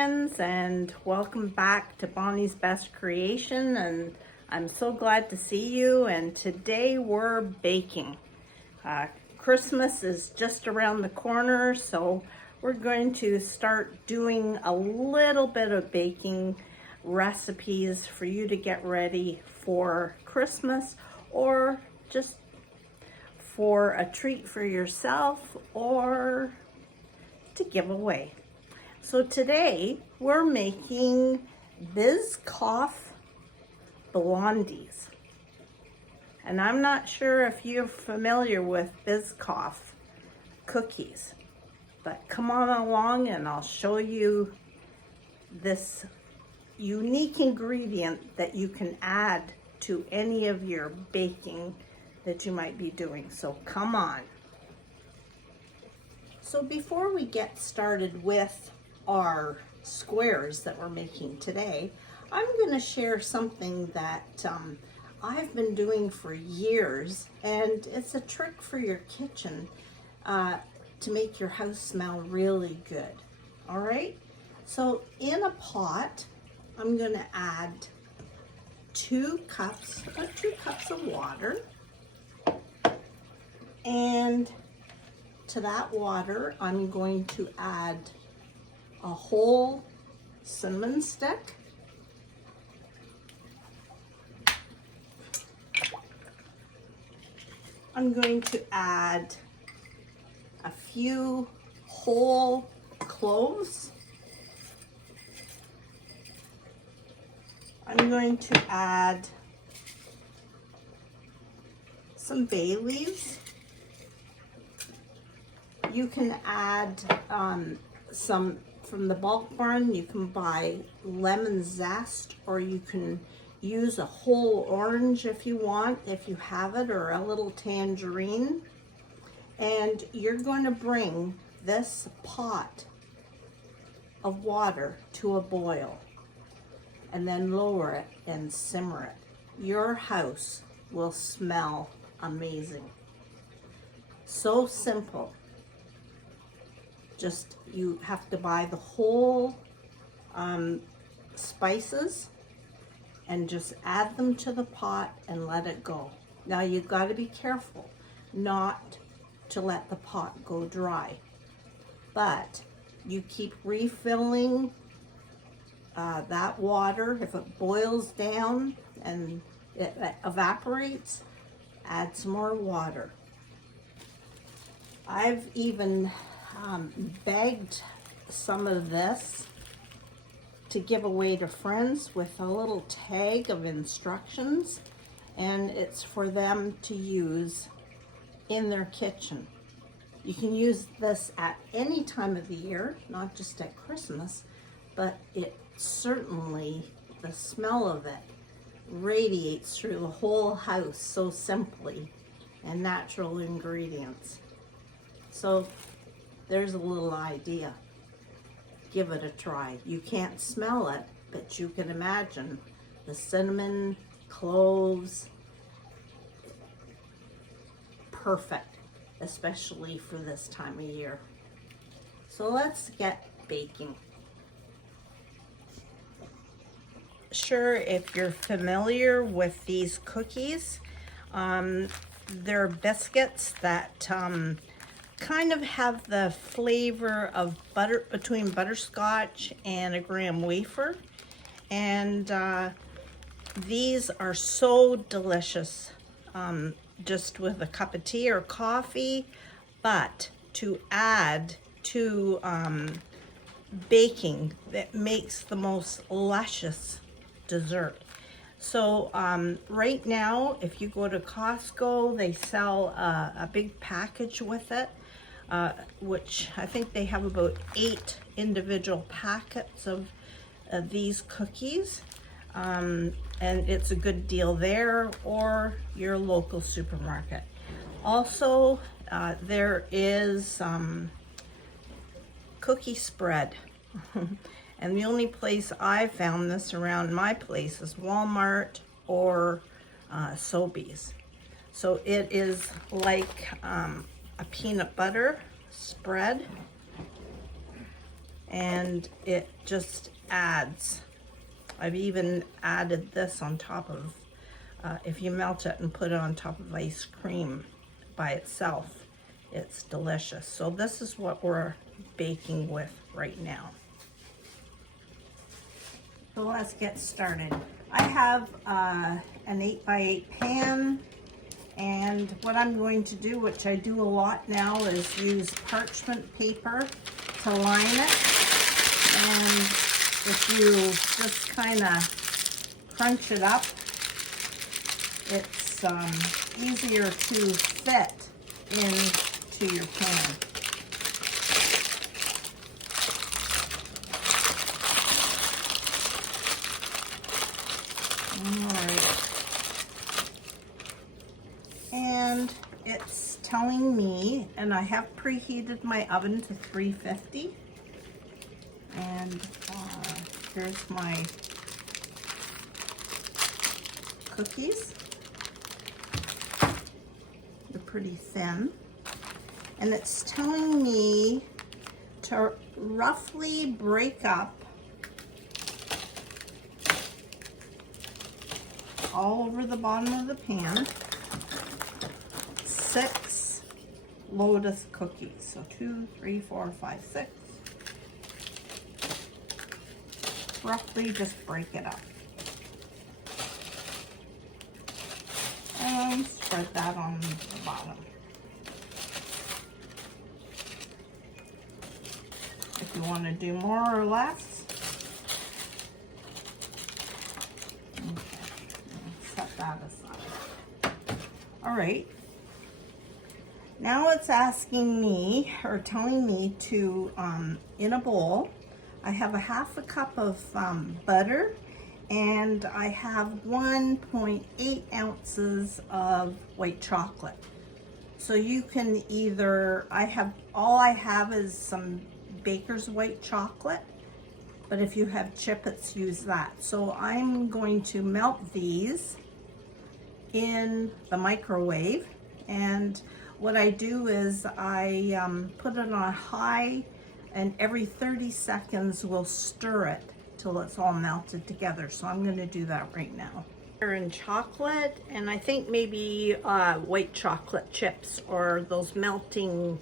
friends, and welcome back to Bonnie's Best Creation, and I'm so glad to see you. And today we're baking. Christmas is just around the corner, so we're going to start doing a little bit of baking recipes for you to get ready for Christmas, or just for a treat for yourself or to give away. So today we're making Biscoff Blondies. And I'm not sure if you're familiar with Biscoff cookies, but come on along and I'll show you this unique ingredient that you can add to any of your baking that you might be doing. So come on. So before we get started with our squares that we're making today, I'm going to share something that I've been doing for years, and it's a trick for your kitchen to make your house smell really good. All right, so in a pot I'm going to add 2 cups of water, and to that water I'm going to add a whole cinnamon stick, I'm going to add a few whole cloves, I'm going to add some bay leaves. You can add some from the bulk barn. You can buy lemon zest, or you can use a whole orange if you want, if you have it, or a little tangerine. And you're going to bring this pot of water to a boil and then lower it and simmer it. Your house will smell amazing. So simple. Just, you have to buy the whole spices and just add them to the pot and let it go. Now you've got to be careful not to let the pot go dry, but you keep refilling that water. If it boils down and it evaporates, add some more water. I've even bagged some of this to give away to friends with a little tag of instructions, and it's for them to use in their kitchen. You can use this at any time of the year, not just at Christmas, but it certainly, the smell of it radiates through the whole house so simply, and natural ingredients. So there's a little idea. Give it a try. You can't smell it, but you can imagine the cinnamon, cloves. Perfect, especially for this time of year. So let's get baking. Sure, if you're familiar with these cookies, they're biscuits that kind of have the flavor of butter, between butterscotch and a graham wafer, and these are so delicious just with a cup of tea or coffee. But to add to baking, that makes the most luscious dessert. So right now, if you go to Costco, they sell a big package with it, which I think they have about 8 individual packets of these cookies. And it's a good deal there, or your local supermarket. Also, there is cookie spread. And the only place I found this around my place is Walmart or Sobeys. So it is like a peanut butter spread, and it just adds. I've even added this on top of, if you melt it and put it on top of ice cream by itself, it's delicious. So this is what we're baking with right now. So let's get started. I have an 8x8 pan, and what I'm going to do, which I do a lot now, is use parchment paper to line it. And if you just kind of crunch it up, it's easier to fit into your pan. Alright. And it's telling me, and I have preheated my oven to 350. And here's my cookies. They're pretty thin. And it's telling me to roughly break up all over the bottom of the pan 6 Lotus cookies. So 2, 3, 4, 5, 6. Roughly just break it up. And spread that on the bottom. If you want to do more or less. Okay, set that aside. All right. Now it's asking me, or telling me to, in a bowl, I have a half a cup of butter, and I have 1.8 ounces of white chocolate. So you can either, all I have is some baker's white chocolate, but if you have chiplets, use that. So I'm going to melt these in the microwave, and what I do is I put it on high, and every 30 seconds we'll stir it till it's all melted together. So I'm going to do that right now. And chocolate, and I think maybe white chocolate chips or those melting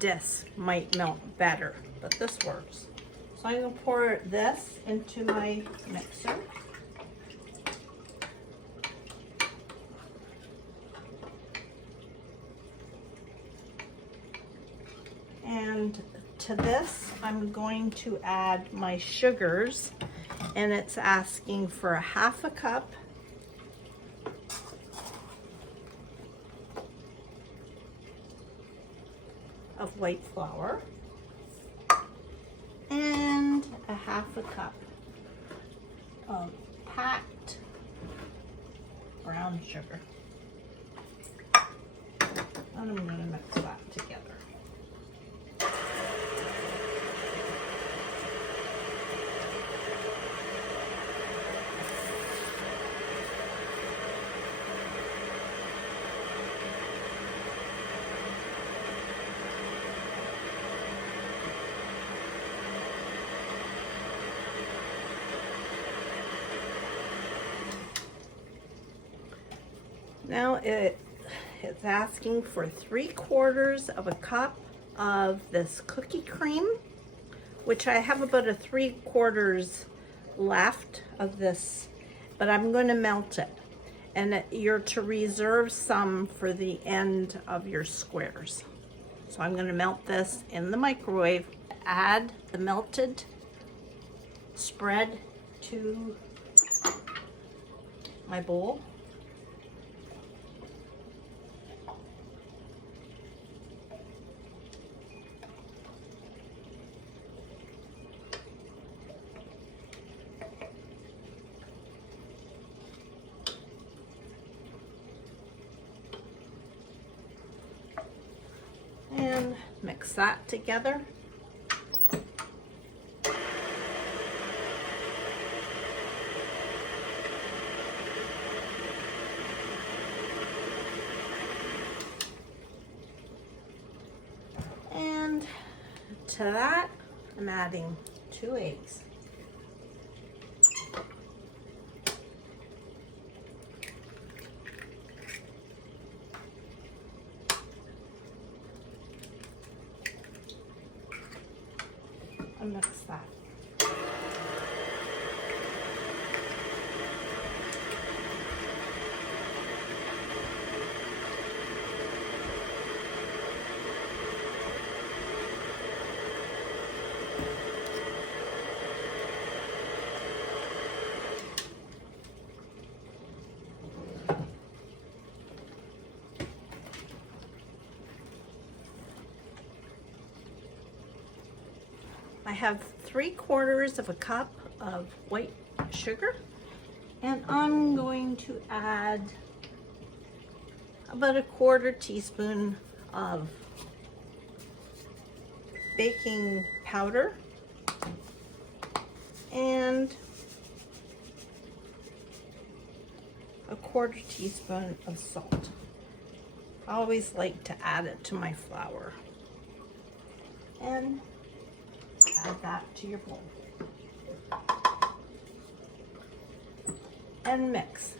discs might melt better, but this works. So I'm going to pour this into my mixer. And to this, I'm going to add my sugars, and it's asking for a half a cup of white flour and a half a cup of packed brown sugar. And I'm going to mix that together. Now it's asking for 3/4 of a cup of this cookie cream, which I have about a 3/4 left of this, but I'm going to melt it. And you're to reserve some for the end of your squares. So I'm going to melt this in the microwave. Add the melted spread to my bowl. And mix that together. And to that, I'm adding 2 eggs. And mix that. I have 3/4 of a cup of white sugar, and I'm going to add about a 1/4 teaspoon of baking powder and a 1/4 teaspoon of salt. I always like to add it to my flour. And add that to your bowl. And mix.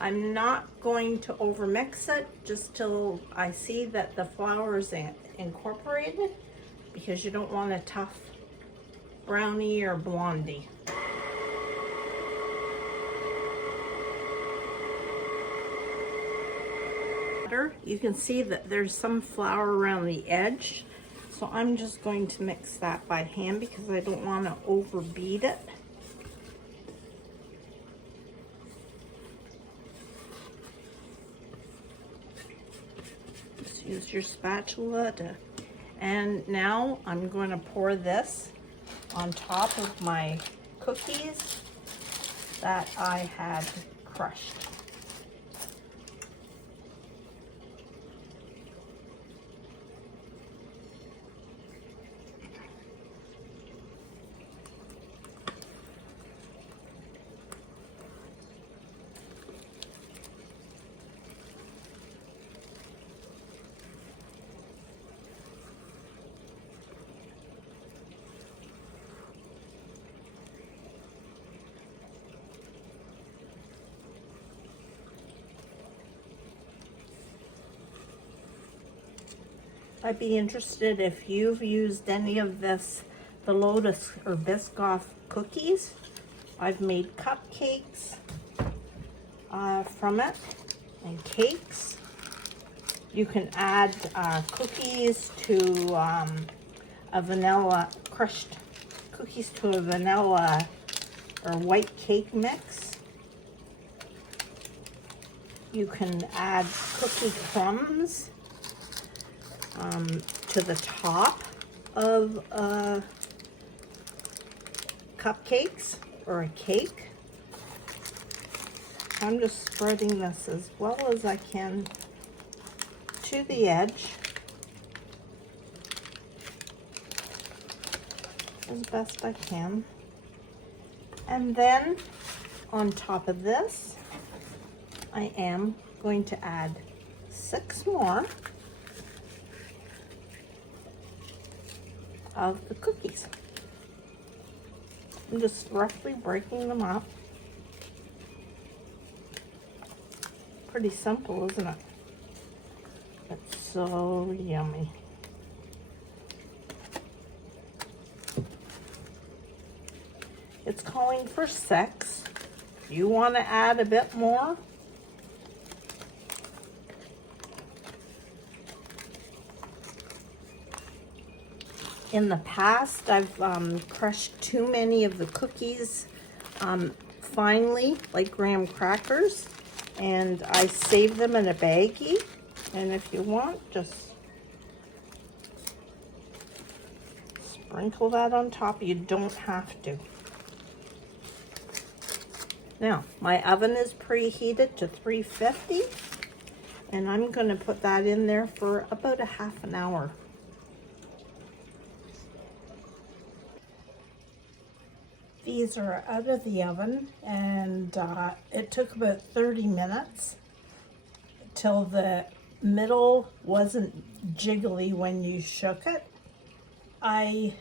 I'm not going to over mix it just till I see that the flour is incorporated, because you don't want a tough brownie or blondie. You can see that there's some flour around the edge. So I'm just going to mix that by hand because I don't want to overbeat it. Just use your spatula to, and now I'm going to pour this on top of my cookies that I had crushed. I'd be interested if you've used any of this, the Lotus or Biscoff cookies. I've made cupcakes from it and cakes. You can add cookies to a vanilla, crushed cookies to a vanilla or white cake mix. You can add cookie crumbs to the top of cupcakes or a cake. I'm just spreading this as well as I can to the edge as best I can. And then on top of this, I am going to add 6 more of the cookies. I'm just roughly breaking them up. Pretty simple, isn't it? It's so yummy. It's calling for 6. If you want to add a bit more, in the past, I've crushed too many of the cookies finely, like graham crackers, and I save them in a baggie. And if you want, just sprinkle that on top. You don't have to. Now, my oven is preheated to 350, and I'm going to put that in there for about a half an hour. These are out of the oven, and it took about 30 minutes till the middle wasn't jiggly when you shook it. I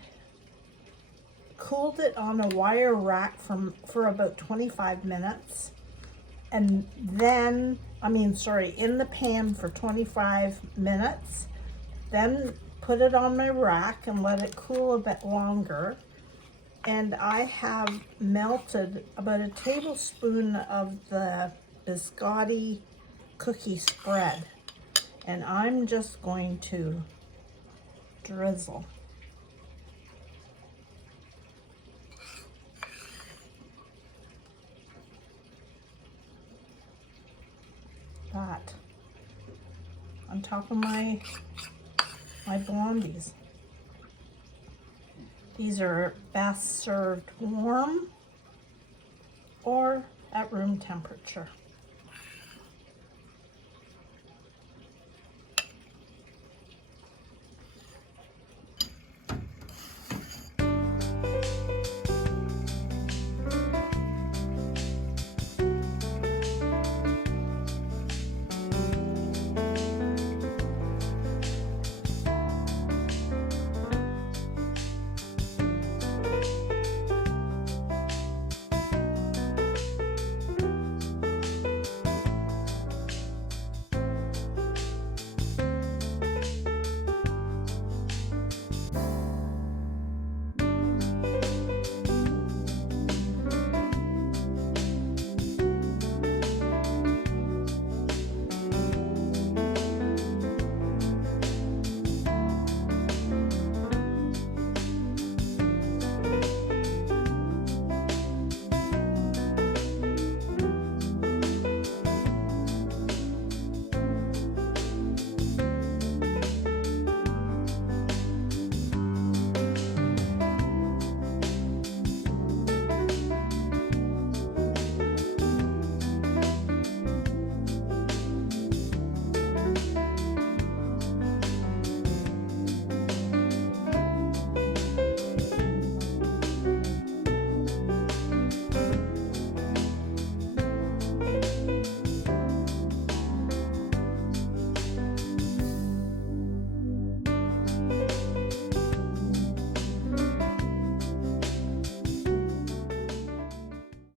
cooled it on a wire rack for about 25 minutes. And then, in the pan for 25 minutes. Then put it on my rack and let it cool a bit longer. And I have melted about a tablespoon of the biscotti cookie spread. And I'm just going to drizzle. That on top of my Blondies. These are best served warm or at room temperature.